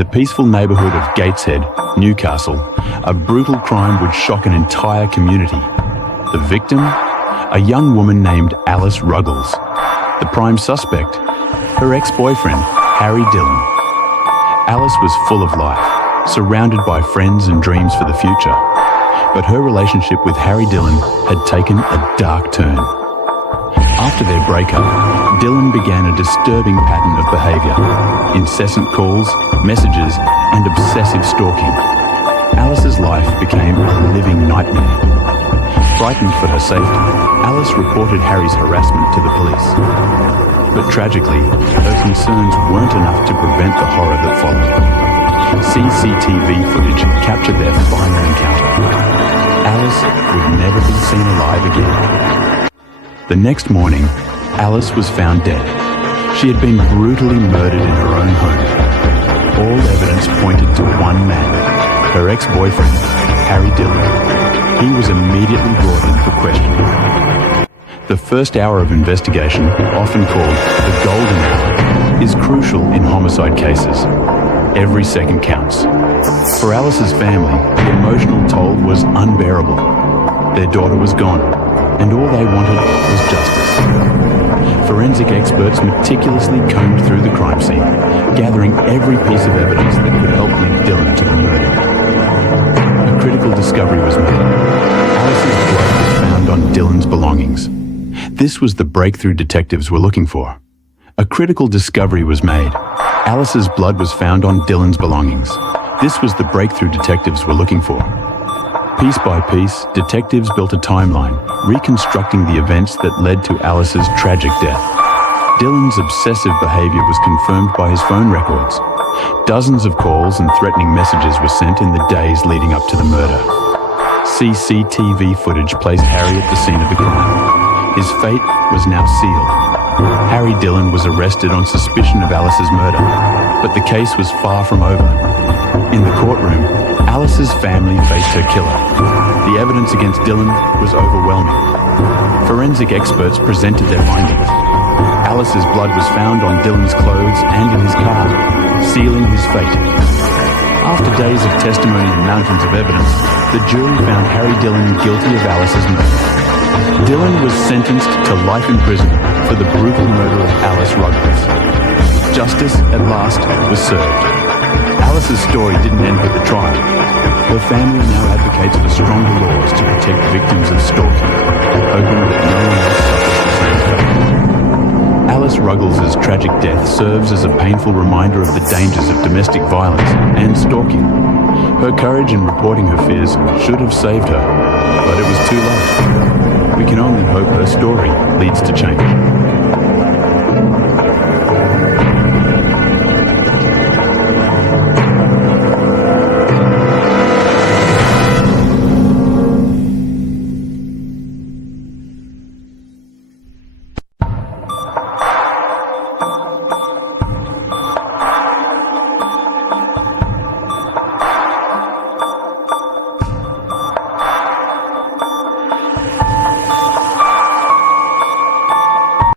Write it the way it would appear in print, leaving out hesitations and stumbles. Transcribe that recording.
the peaceful neighbourhood of Gateshead, Newcastle, a brutal crime would shock an entire community. The victim? A young woman named Alice Ruggles. The prime suspect? Her ex-boyfriend, Harry Dillon. Alice was full of life, surrounded by friends and dreams for the future. But her relationship with Harry Dillon had taken a dark turn. After their breakup, Dillon began a disturbing pattern of behaviour: incessant calls, messages, and obsessive stalking. Alice's life became a living nightmare. Frightened for her safety, Alice reported Harry's harassment to the police. But tragically, her concerns weren't enough to prevent the horror that followed. CCTV footage captured their final encounter. Alice would never be seen alive again. The next morning, Alice was found dead. She had been brutally murdered in her own home. All evidence pointed to one man, her ex-boyfriend, Harry Dillon. He was immediately brought in for questioning. The first hour of investigation, often called the golden hour, is crucial in homicide cases. Every second counts. For Alice's family, the emotional toll was unbearable. Their daughter was gone, and all they wanted was justice. Forensic experts meticulously combed through the crime scene, gathering every piece of evidence that could help link Dillon to the murder. A critical discovery was made. Alice's blood was found on Dillon's belongings. This was the breakthrough detectives were looking for. A critical discovery was made. Alice's blood was found on Dillon's belongings. This was the breakthrough detectives were looking for. Piece by piece, detectives built a timeline, reconstructing the events that led to Alice's tragic death. Dillon's obsessive behaviour was confirmed by his phone records. Dozens of calls and threatening messages were sent in the days leading up to the murder. CCTV footage placed Harry at the scene of the crime. His fate was now sealed. Harry Dillon was arrested on suspicion of Alice's murder, but the case was far from over. In the courtroom, Alice's family faced her killer. The evidence against Dillon was overwhelming. Forensic experts presented their findings. Alice's blood was found on Dillon's clothes and in his car, sealing his fate. After days of testimony and mountains of evidence, the jury found Harry Dillon guilty of Alice's murder. Dillon was sentenced to life in prison for the brutal murder of Alice Ruggles. Justice, at last, was served. Alice's story didn't end with the trial. Her family now advocates for stronger laws to protect victims of stalking, hoping that no one else suffers the same fate. Alice Ruggles' tragic death serves as a painful reminder of the dangers of domestic violence and stalking. Her courage in reporting her fears should have saved her, but it was too late. We can only hope her story leads to change.